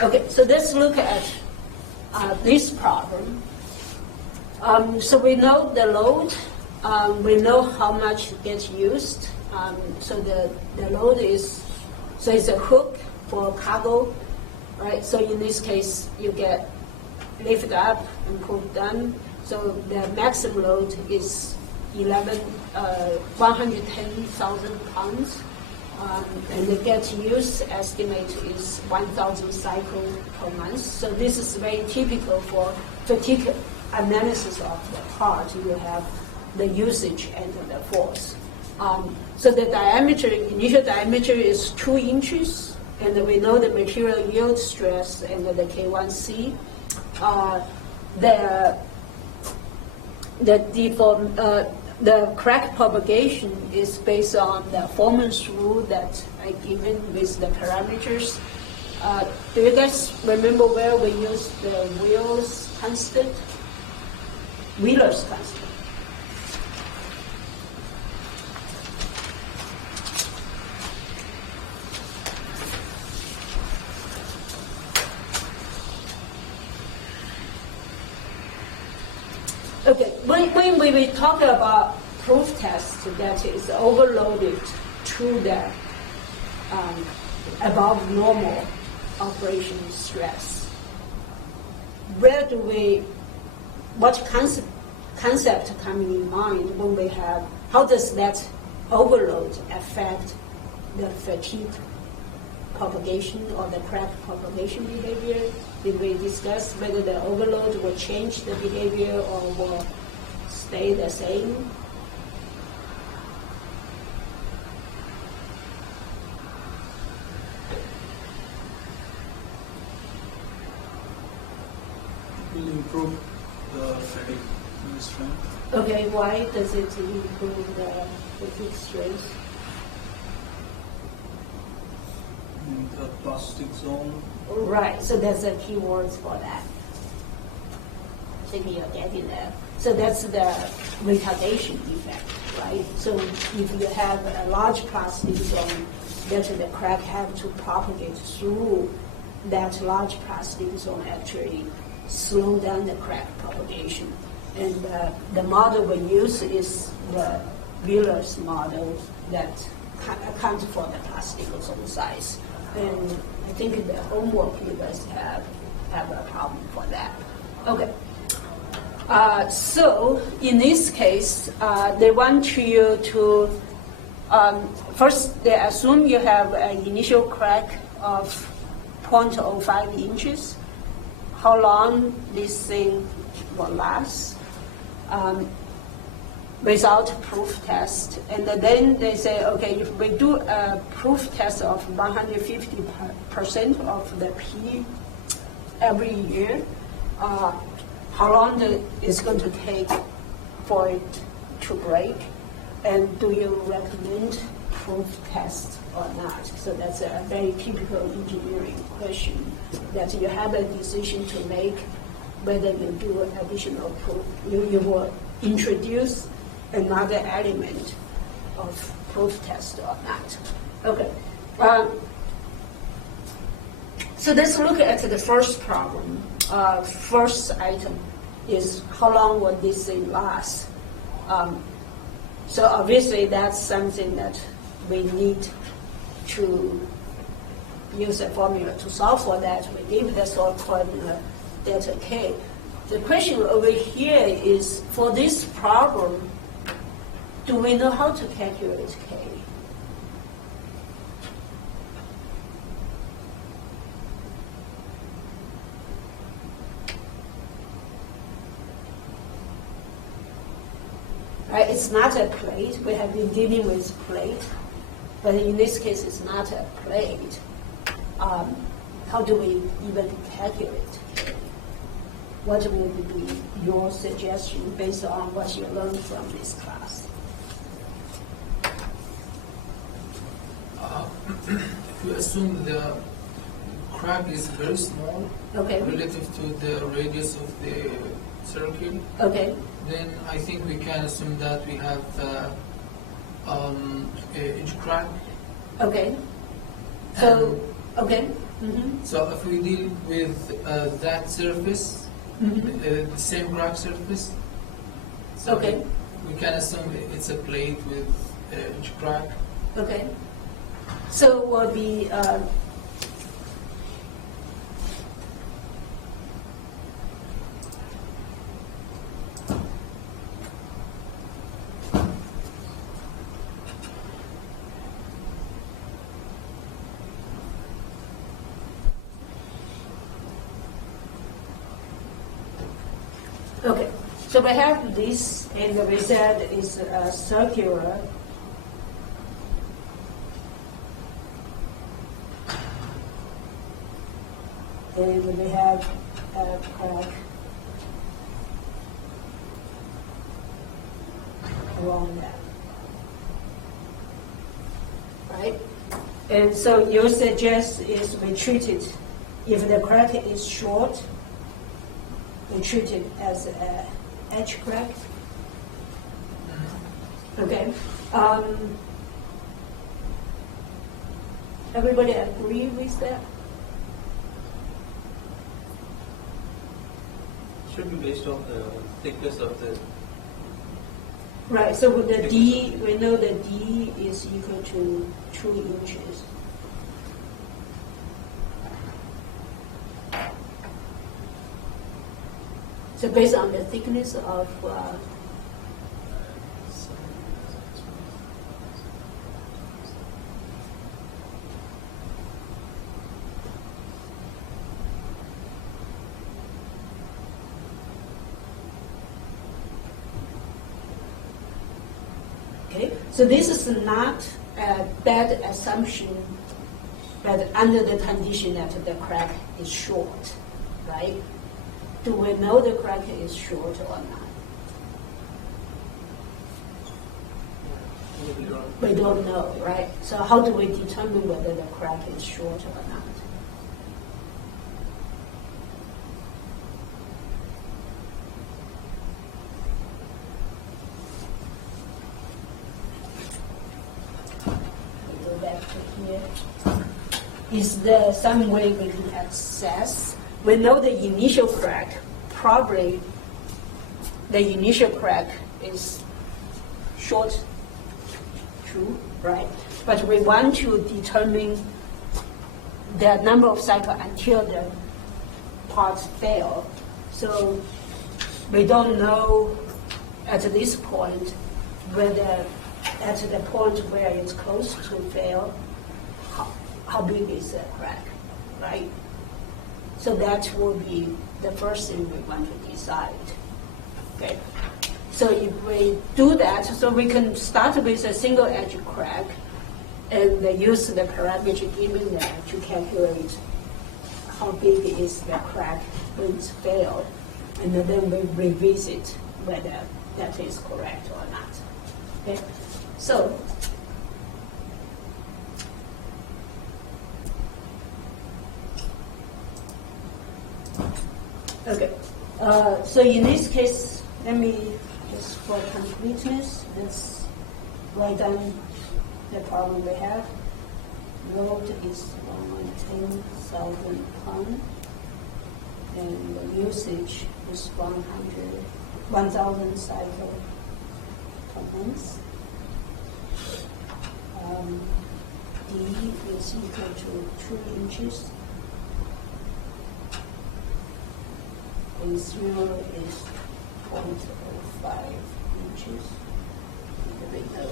Okay, so let's look at this problem. So we know the load, we know how much gets used. So the load is, so it's a hook for cargo, right? So in this case, you get lifted up and pulled down. So the maximum load is 110,000 pounds. And the get use estimate is 1,000 cycles per month. So this is very typical for fatigue analysis of the part. You have the usage and the force. So the diameter, initial diameter is 2 inches, and we know the material yield stress and the K1C. The crack propagation is based on the Foreman's rule that I given with the parameters. Do you guys remember where we used the Wheeler's constant? Wheeler's constant. Okay, when we talk about proof test that is overloaded to the above normal operation stress, what concept coming in mind when we have, how does that overload affect the fatigue propagation or the crack propagation behavior? Did we discuss whether the overload will change the behavior or will stay the same? It will improve the fatigue strength. Okay, why does it improve the fatigue strength? In the plastic zone. Right, so that's the key words for that. I think you're getting there. So that's the retardation effect, right? So if you have a large plastic zone, that the crack have to propagate through that large plastic zone, actually slow down the crack propagation. And the model we use is the Wheeler's model that accounts for the plastic zone size. And I think the homework you guys have a problem for that. Okay. So in this case, they want you to, first they assume you have an initial crack of 0.05 inches. How long this thing will last without proof test. And then they say, okay, if we do a proof test of 150% of the P every year, how long it's going to take for it to break? And do you recommend proof test or not? So that's a very typical engineering question that you have a decision to make whether you do additional proof. You will introduce another element of proof test or not. Okay. So let's look at the first problem. First item is how long will this thing last? So obviously that's something that we need to use a formula to solve for that. We give the sort formula delta K. The question over here is, for this problem, do we know how to calculate K? Right, it's not a plate. We have been dealing with plate, but in this case, it's not a plate. How do we even calculate K? What would be your suggestion based on what you learned from this class? If you assume the crack is very small, Okay. relative to the radius of the circle, Okay. then I think we can assume that we have a edge crack. Okay. So Okay. Mm-hmm. So if we deal with that surface, the same crack surface, so Okay. we can assume it's a plate with edge crack. Okay. So will be okay. So we have this, and we said is circular. And we have a crack along that. Right? And so you suggest is we treat it, if the crack is short, we treat it as an edge crack. Okay. Everybody agree with that? Should be based on the thickness of the. Right, so with the D, we know the D is equal to 2 inches. So based on the thickness of, okay, so this is not a bad assumption, but under the condition that the crack is short, right? Do we know the crack is short or not? We don't know, right? So how do we determine whether the crack is short or not? We go back to here. Is there some way we can assess? We know the initial crack, probably the initial crack is short, true, right? But we want to determine the number of cycles until the parts fail. So we don't know at this point whether at the point where it's close to fail, how big is the crack, right? So that will be the first thing we want to decide. Okay. So if we do that, so we can start with a single edge crack and use the parameter given there to calculate how big is the crack when it's failed, and then we revisit whether that is correct or not. Okay. So okay. So in this case, let me just for completeness, let's write down the problem we have. Load is 110,000 pounds, and the usage is 1,000 cycles per month. D is equal to 2 inches. And 0 is 0.05 inches. And we know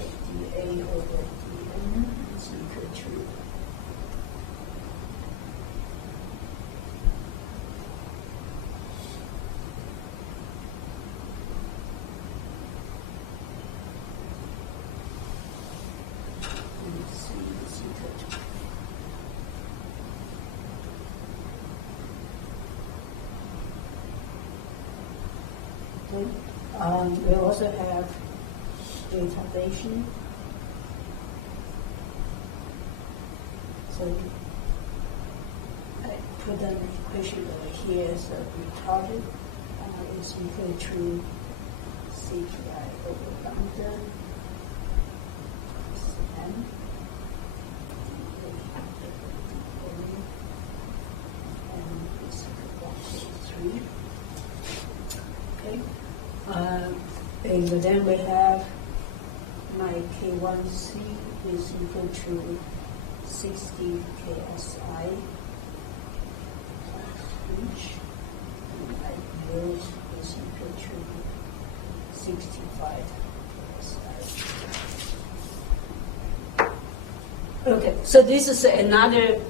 dA over dN is equal to C is equal to we also have retardation. So I put an equation over here. So retarded is equal to CPI over lambda N. Okay, but then we have my K1C is equal to 60 KSI each, and my yield is equal to 65 KSI. Okay, so this is another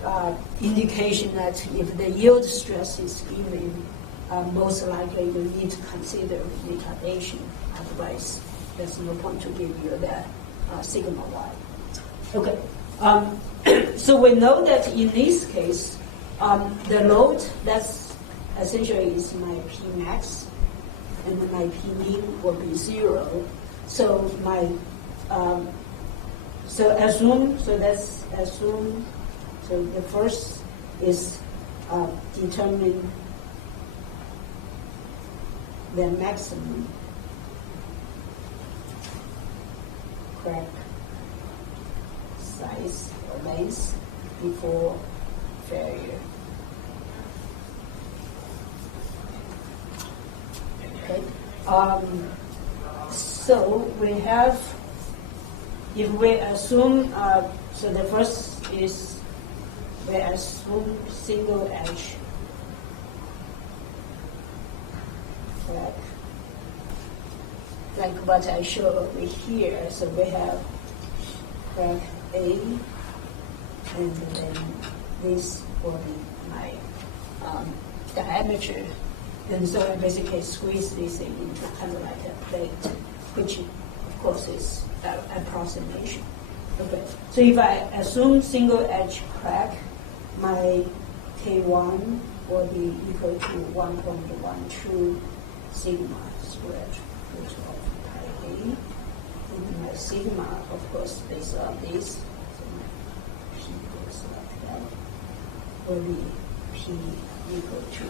indication that if the yield stress is given, most likely you need to consider retardation. Otherwise, there's no point to give you the sigma y. Okay, so we know that in this case, the load that's essentially is my P max, and then my P mean will be 0. So my so let's assume. So the first is determine the maximum crack size or length before failure. Okay. So we have, if we assume, so the first is we assume single edge crack, like what I showed over here. So we have crack A, and then this will be my diameter. And so I basically squeeze this thing into kind of like a plate, which of course is an approximation. Okay, so if I assume single edge crack, my K1 will be equal to 1.12 sigma squared root of pi A. And my sigma, of course, based on this, so my P goes like that, will be P equal to.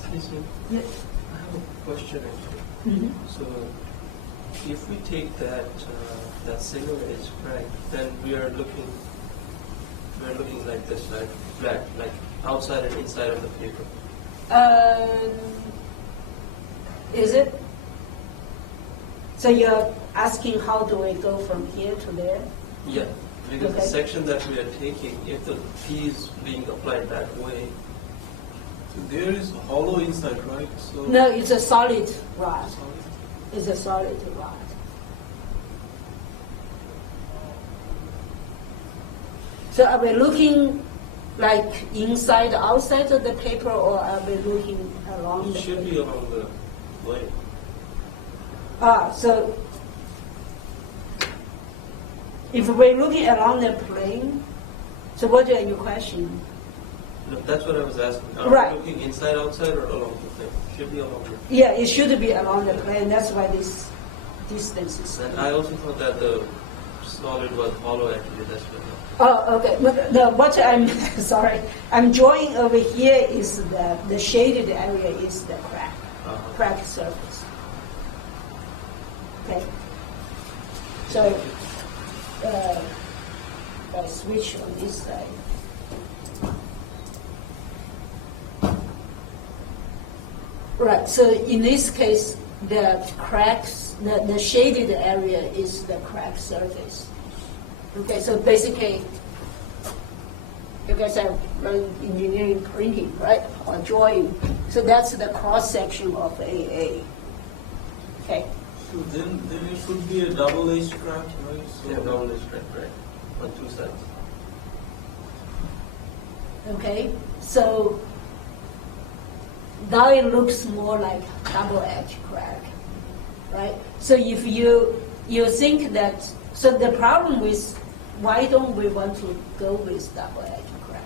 Excuse me. Yeah. I have a question actually. Mm-hmm. So, if we take that single edge crack, then we are looking like this, right? Flat, like outside and inside of the paper. Is it? So you're asking how do we go from here to there? Yeah, because the Okay. section that we are taking, if the P is being applied that way, So there is hollow inside, right? So No, it's a solid rod. It's a solid rod. So are we looking like inside, outside of the paper, or are we looking along it the should paper? be along the way. So if we're looking along the plane, so what are your question? No, that's what I was asking. Are Right. we looking inside, outside, or along the plane? Should be along the plane. Yeah, it should be along the plane. That's why this distance is. And I also thought that the solid was hollow actually. That's what. Oh, okay. But what I'm sorry, I'm drawing over here is the shaded area is the crack surface. Okay. So I switch on this side. Right. So in this case, the cracks, the shaded area is the crack surface. Okay. So basically, you guys have learned engineering printing, right, or drawing. So that's the cross section of AA. Okay. So then it should be a double-edged crack, right? So Yeah, double edged crack, right? On two sides. Okay. So now it looks more like double-edged crack, right? So if you think that, so the problem is, why don't we want to go with double-edged crack?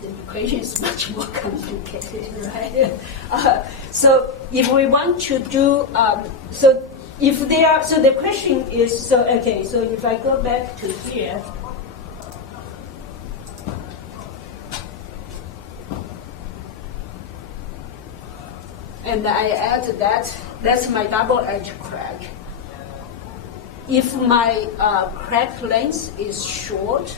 The equation is much more complicated, right? So if we want to do, so the question is, so okay, so if I go back to here, and I add that's my double edge crack. If my crack length is short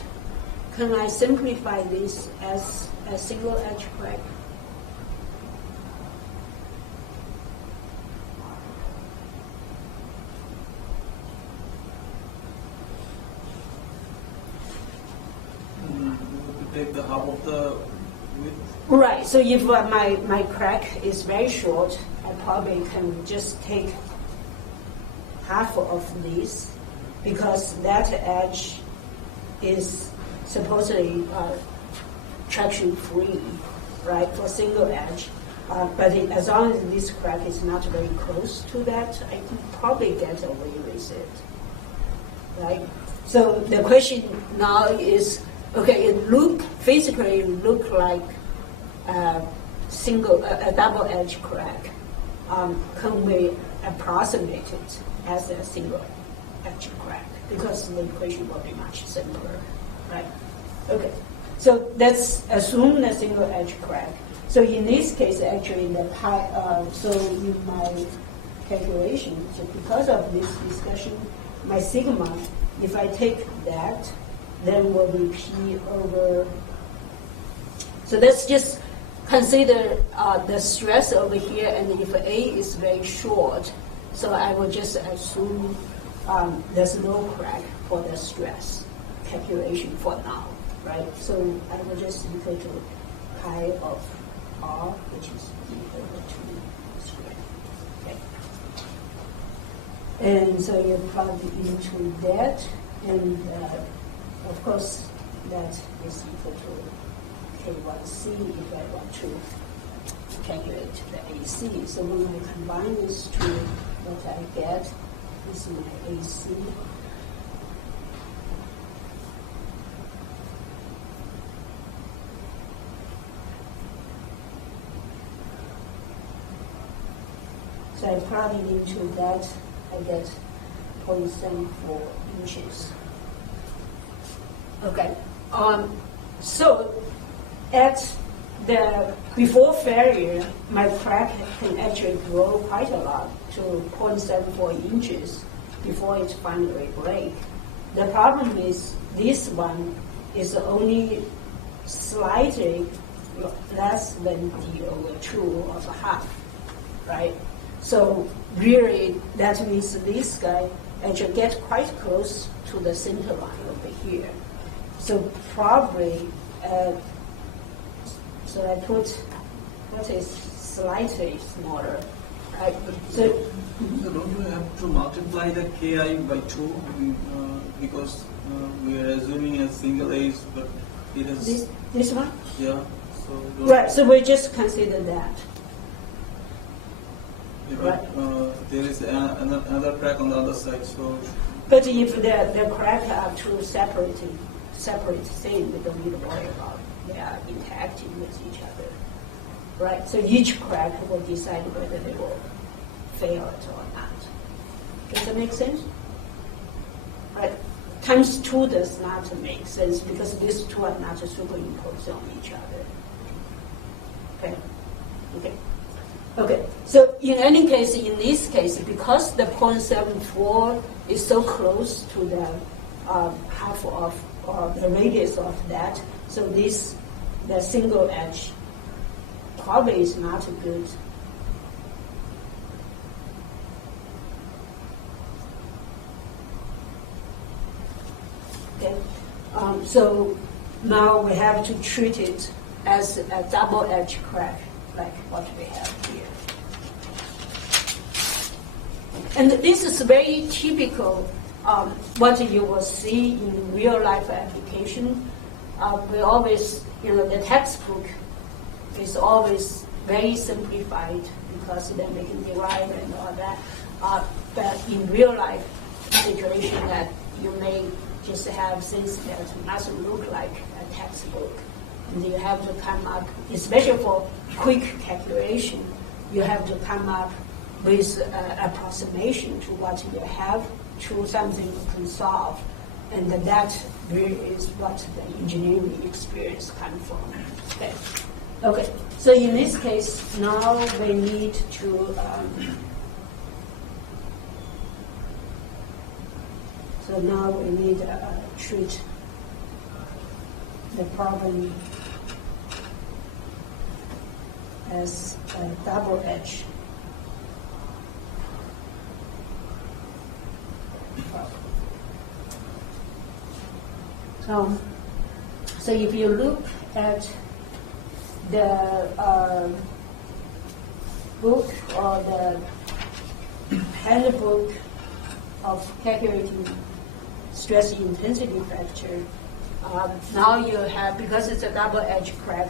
can I simplify this as a single edge crack? To take the half of the width. Right, so if my crack is very short, I probably can just take half of this, because that edge is supposedly traction free, right, for single edge. But as long as this crack is not very close to that, I can probably get away with it, right? So the question now is, okay, it physically look like a double edge crack. Can we approximate it as a single edge crack? Because the equation will be much simpler, right? Okay, so let's assume a single edge crack. So in this case, actually, so in my calculation, so because of this discussion, my sigma, if I take that, then will be P over. So let's just consider the stress over here, and if A is very short, so I will just assume there's no crack for the stress calculation for now, right? So I will just equal to pi of R, which is E over 2 squared. Okay. And so you plug into that, and of course that is equal to K1C if I want to calculate the AC. So when I combine these two, what I get is my AC. So I plug into that, I get 0.74 inches. Okay. So at the before failure, my crack can actually grow quite a lot to 0.74 inches before it finally breaks. The problem is this one is only slightly less than D over 2 of a half, right? So really, that means this guy actually gets quite close to the center line over here. So probably, so I put what is slightly smaller. Right? So don't you have to multiply the Ki by 2 because we are assuming a single edge, but it is this one? Yeah. So Right. So we just consider that. Yeah, but, there is another crack on the other side, so. But if the crack are two separate things, we don't need to worry about. They are interacting with each other, right? So each crack will decide whether they will fail it or not. Does that make sense? Right? Times 2 does not make sense because these two are not superimposed on each other. Okay. Okay. Okay, so in any case, in this case, because the 0.74 is so close to the half of the radius of that, so the single edge probably is not good. Okay, so now we have to treat it as a double edge crack, like what we have here. And this is very typical what you will see in real life application. We always, the textbook is always very simplified because then they can derive and all that. But in real life situation that you may just have things that doesn't look like a textbook. And you have to come up, especially for quick calculation, you have to come up with approximation to what you have to something you can solve. And that really is what the engineering experience comes from. Okay. Okay. So in this case, now we need to treat the problem as a double edge problem. So if you look at the book or the handbook of calculating stress intensity factor, now you have, because it's a double edge crack,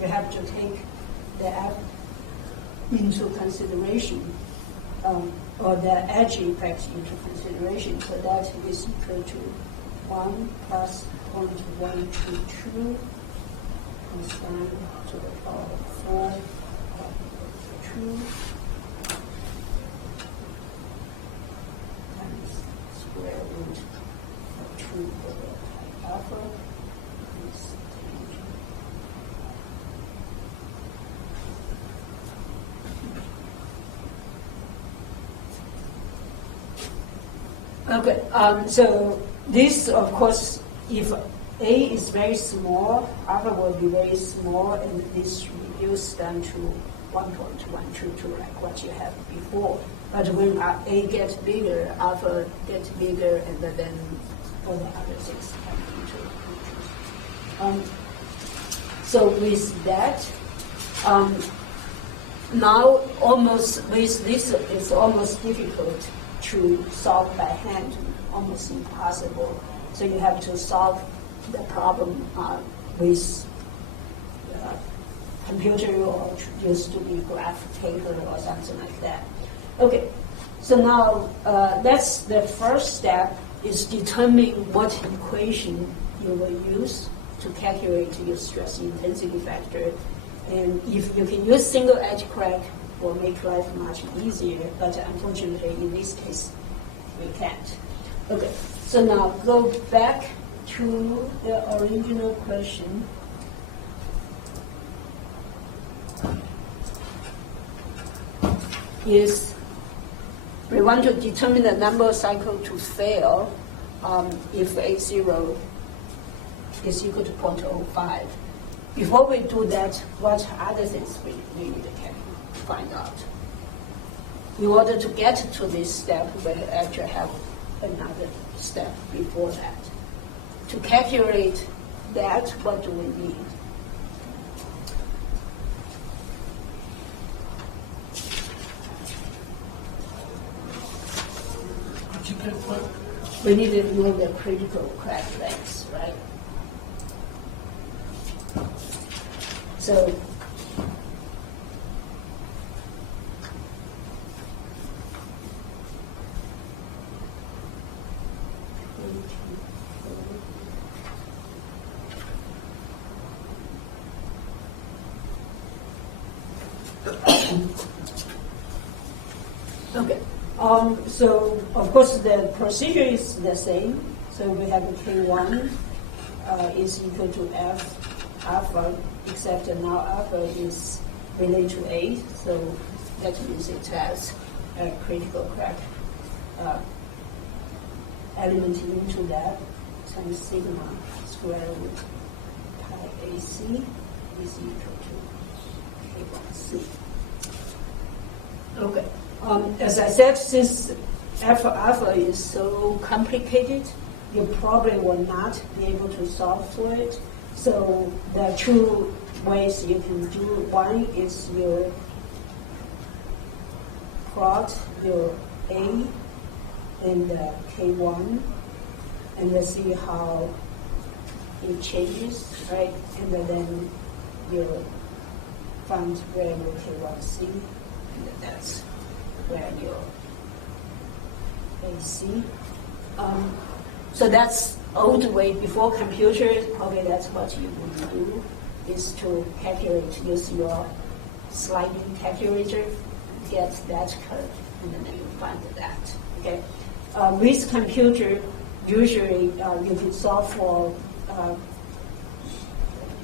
you have to take the F into consideration, or the edge effects into consideration. So that is equal to 1 plus 0.122 cosine to the power of 4 2 times square root of 2 over pi alpha is tangent. Okay, so this, of course, if A is very small, alpha will be very small, and this reduces down to 1.122, like what you had before. But when A gets bigger, alpha gets bigger, and then all the other things come into interest. So with that, now almost with this, it's almost difficult to solve by hand, almost impossible. So you have to solve the problem with computer, or used to be graph paper or something like that. Okay, so now that's the first step, is determining what equation you will use to calculate your stress intensity factor. And if you can use single edge crack, will make life much easier, but unfortunately in this case we can't. Okay, so now go back to the original question. Is we want to determine the number of cycles to fail if A0 is equal to 0.05. Before we do that, what other things we need to find out? In order to get to this step, we actually have another step before that. To calculate that, what do we need? We need to know the critical crack length, right? So okay. So of course the procedure is the same. So we have K1 is equal to F alpha, except now alpha is related to A, so that means it has a critical crack element into that, times sigma square root pi AC is equal to K1C. Okay. As I said, since F alpha is so complicated, you probably will not be able to solve for it. So there are two ways you can do. One is you plot your A and K1 and then see how it changes, right? And then you find variable K1C, and that's where your AC. So that's old way before computers. Probably that's what you would do, is to calculate, use your sliding calculator, get that curve, and then you find that. Okay. With computer, usually you can solve for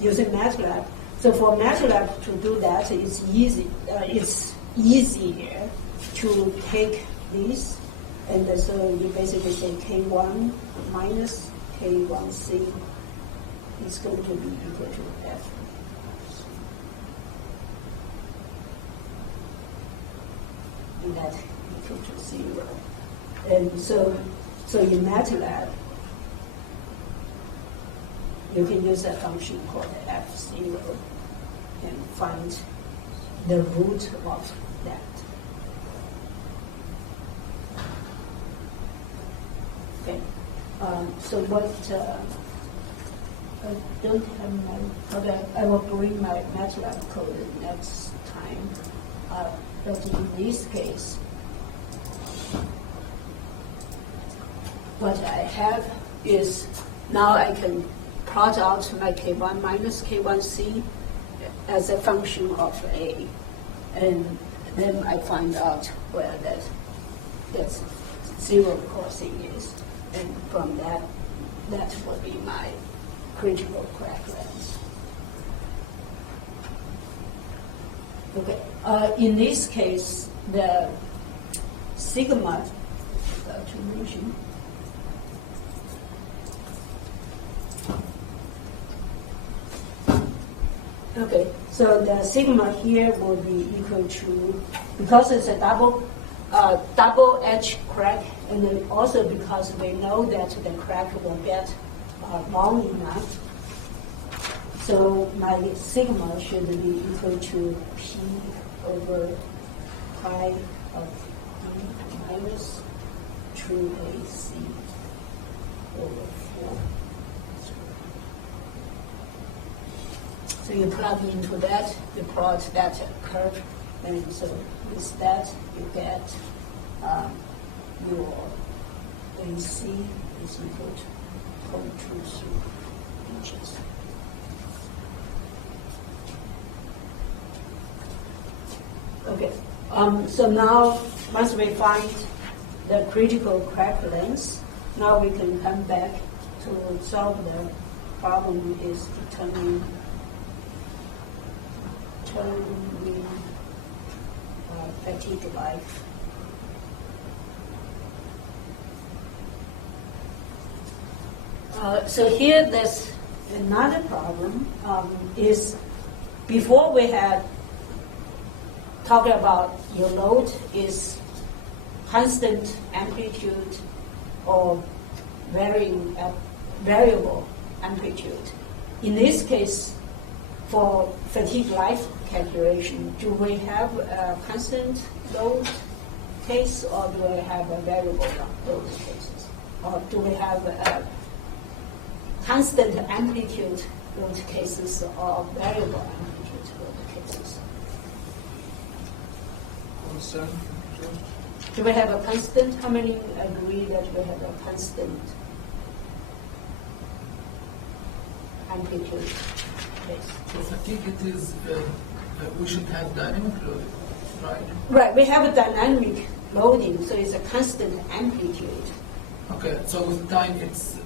using MATLAB. So for MATLAB to do that, it's easy. It's easier to take this, and so you basically say K1 minus K1C is going to be equal to F. And that equal to 0. And so in MATLAB, you can use a function called F0 and find the root of that. Okay. So what, I don't have my, okay, I will bring my MATLAB code next time. But in this case, what I have is now I can plot out my K1 minus K1C as a function of A. And then I find out where that's 0 crossing is. And from that will be my critical crack length. Okay. In this case, the sigma, to mention, okay, so the sigma here will be equal to, because it's a double edge crack, and then also because we know that the crack will get long enough. So my sigma should be equal to P over pi of E minus 2AC over 4. So you plug into that, you plot that curve, and so with that you get your AC is equal to 0.23 inches. Okay, so now once we find the critical crack length, now we can come back to solve the problem is determine fatigue life. So here there's another problem is before we had talked about your load is constant amplitude or variable amplitude. In this case, for fatigue life calculation, do we have a constant load case or do we have a variable load cases? Or do we have a constant amplitude load cases or variable amplitude load cases? Concern? Do we have a constant? How many agree that we have a constant amplitude case? So I think it is, we should have dynamic load, right? Right, we have a dynamic loading, so it's a constant amplitude. Okay, so with time it's,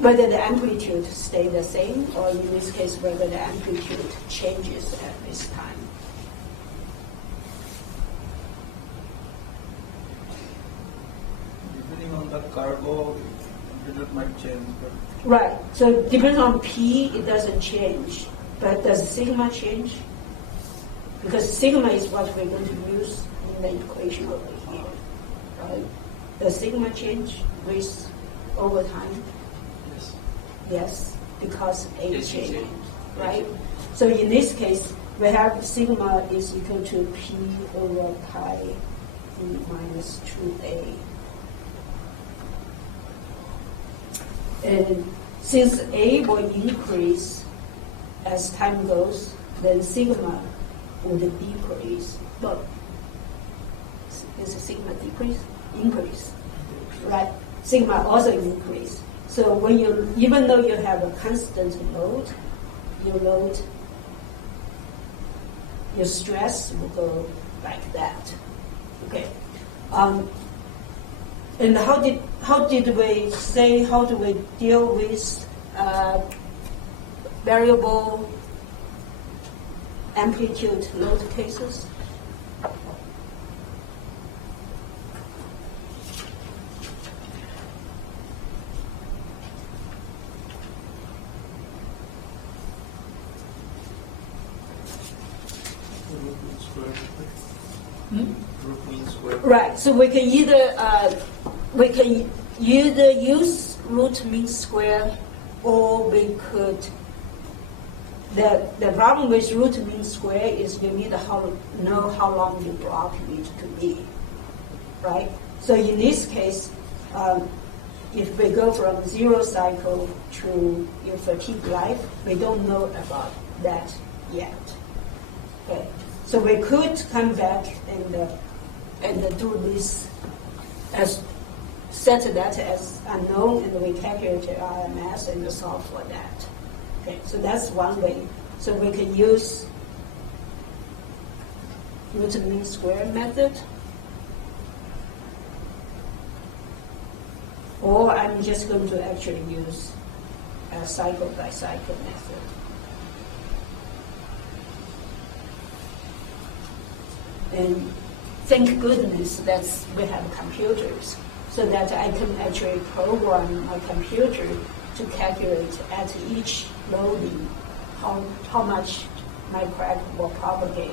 Whether the amplitude stay the same, or in this case, whether the amplitude changes at this time. Depending on the cargo, amplitude might change, but Right, so depends on P, it doesn't change. But does sigma change? Because sigma is what we're going to use in the equation over here, right? Does sigma change with over time? Yes. Yes, because A Yes, it changed, changed. right? So in this case, we have sigma is equal to P over pi E minus 2A. And since A will increase as time goes, then sigma would decrease. But is sigma decrease? Increase, right? Sigma also increase. So when you, even though you have a constant load, your stress will go like that. Okay. And how do we deal with variable amplitude load cases? Right, so we can either use root mean square, or we could, the problem with root mean square is you need to know how long the block needs to be, right? So in this case, if we go from 0 cycle to your fatigue life, we don't know about that yet. Okay, so we could come back and do this as set that as unknown, and we calculate RMS and solve for that. Okay, so that's one way. So we can use root mean square method, or I'm just going to actually use a cycle by cycle method. And thank goodness that we have computers, so that I can actually program my computer to calculate at each loading how much my crack will propagate,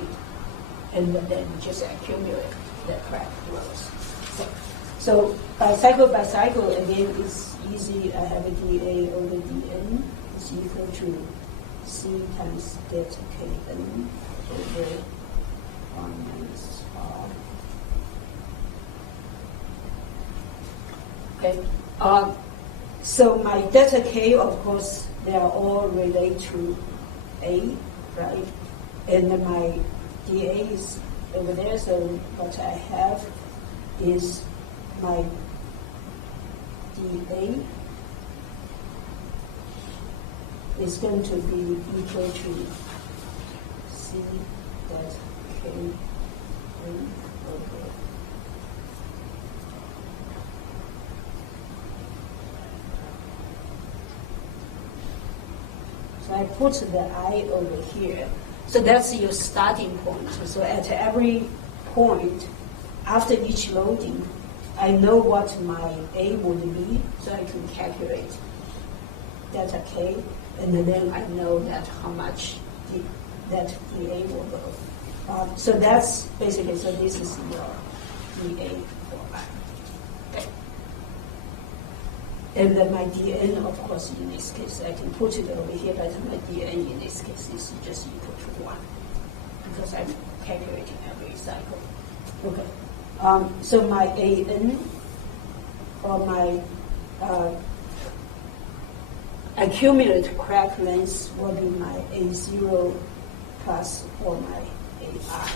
and then just accumulate the crack growth. So by cycle, again, it's easy. I have a dA over dN is equal to C times delta Kn over 1 minus R. Okay. So my delta K, of course, they are all related to A, right? And then my dA is over there, so what I have is my dA is going to be equal to C delta K over. So I put the I over here. So that's your starting point. So at every point, after each loading, I know what my A would be, so I can calculate delta K, and then I know that how much that dA will go. So that's basically, so this is your dA for I. Okay. And then my dN, of course, in this case, I can put it over here, but my dN in this case is just equal to 1, because I'm calculating every cycle. Okay. So my AN, or my accumulated crack length, will be my A0 plus or my AI.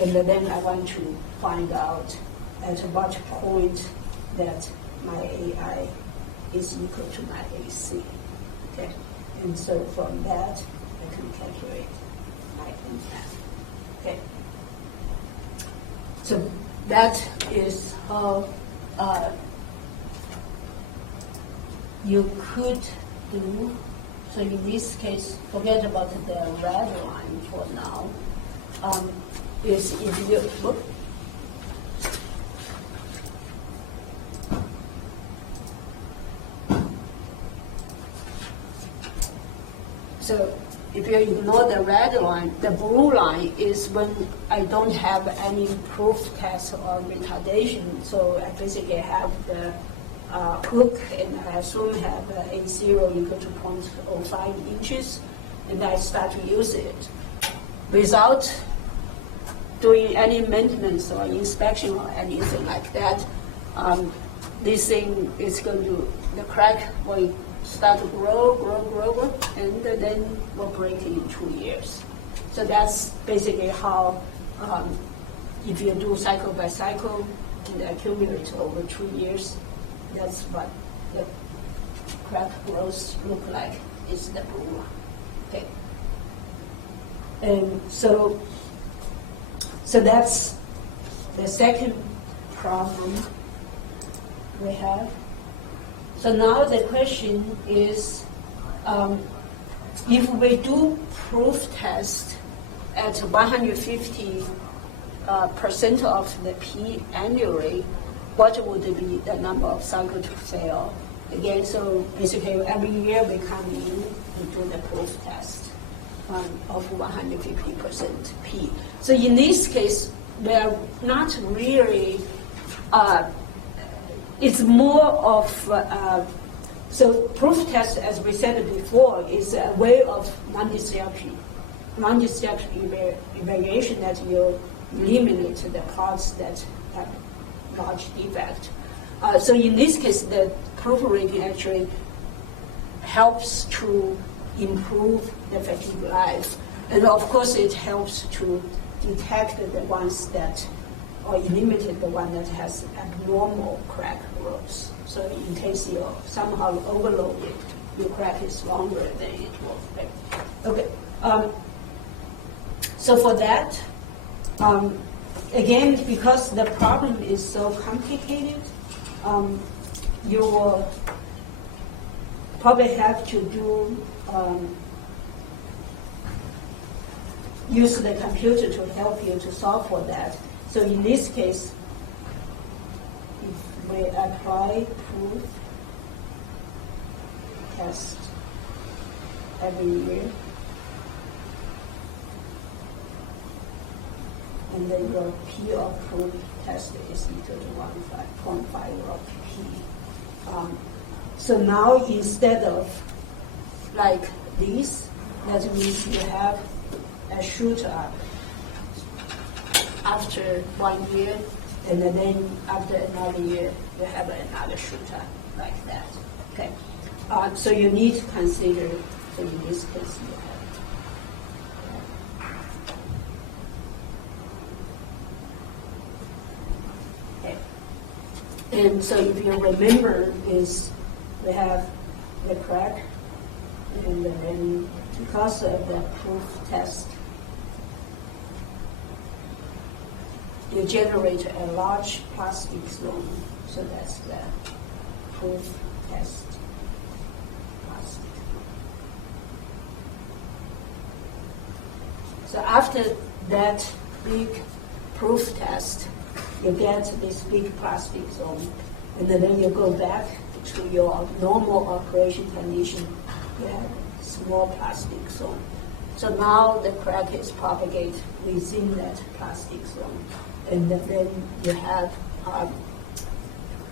And then I want to find out at what point that my AI is equal to my AC. Okay, and so from that I can calculate my NF. Okay, so that is how you could do. So in this case, forget about the red line for now. Is if you look. So if you ignore the red line, the blue line is when I don't have any proof test or retardation. So I basically have the hook, and I assume have A0 equal to 0.05 inches, and I start to use it. Without doing any maintenance or inspection or anything like that, this thing is going to, the crack will start to grow, and then will break in 2 years. So that's basically how, if you do cycle by cycle and accumulate over 2 years, that's what the crack growth look like, is the blue one. Okay. And so that's the second problem we have. So now the question is, if we do proof test at 150% of the P annually, what would be the number of cycles to fail? Again, so basically every year we come in and do the proof test of 150% P. So in this case, they're not really, it's more of, so proof test, as we said before, is a way of non-destructive evaluation that you eliminate the parts that have large defect. So in this case, the proof rating actually helps to improve the fatigue life. And of course, it helps to detect the ones that, or eliminate the one that has abnormal crack growth. So in case you somehow overload it, your crack is longer than it will be. Okay. So for that, again, because the problem is so complicated, you will probably have to do use the computer to help you to solve for that. So in this case, if we apply proof test every year, and then your P of proof test is equal to 1.5 log P. So now instead of like this, that means you have a shoot up after 1 year, and then after another year, you have another shoot up like that. Okay. So you need to consider, so in this case, you have. Okay. And so if you remember is we have the crack, and then because of the proof test, you generate a large plastic zone. So that's the proof test plastic. So after that big proof test, you get this big plastic zone, and then you go back to your normal operation condition, you have small plastic zone. So now the crack is propagated within that plastic zone, and then you have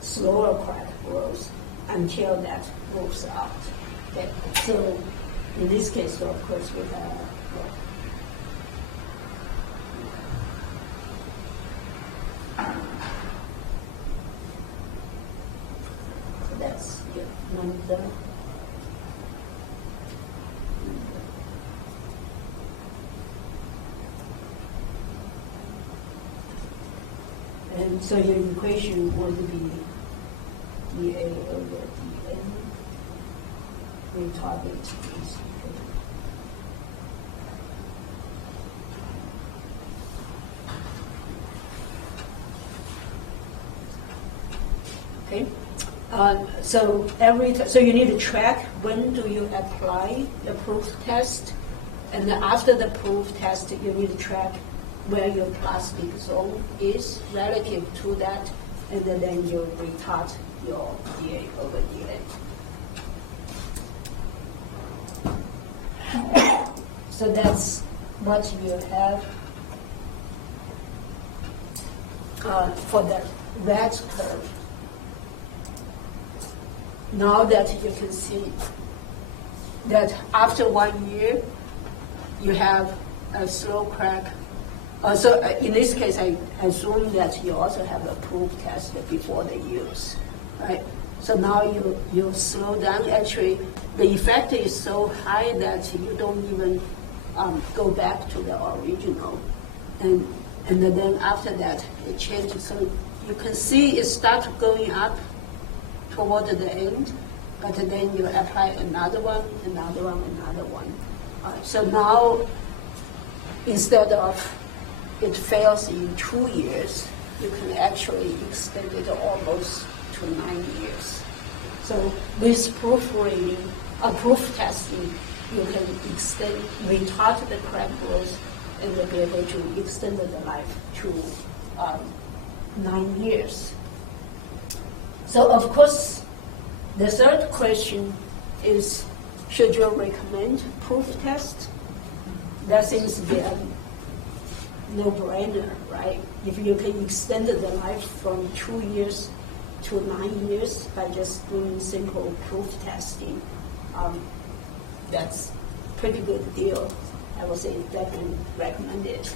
slower crack growth until that moves out. Okay. So in this case, so of course, we have so that's your number. And so your equation would be dA over dN. We target is equal to. Okay. So so you need to track when do you apply the proof test, and then after the proof test, you need to track where your plastic zone is relative to that, and then you retard your dA over dN. So that's what you have for the red curve. Now that you can see that after 1 year, you have a slow crack. So in this case, I assume that you also have a proof test before the use, right? So now you slow down. Actually, the effect is so high that you don't even go back to the original. And then after that, it changes. So you can see it start going up toward the end, but then you apply another one. So now, instead of it fails in 2 years, you can actually extend it almost to 9 years. So with proof testing, you can retard the crack growth, and you'll be able to extend the life to 9 years. So of course, the third question is, should you recommend proof test? That seems to be no-brainer, right? If you can extend the life from 2 years to 9 years by just doing simple proof testing, that's pretty good deal. I would say definitely recommend it.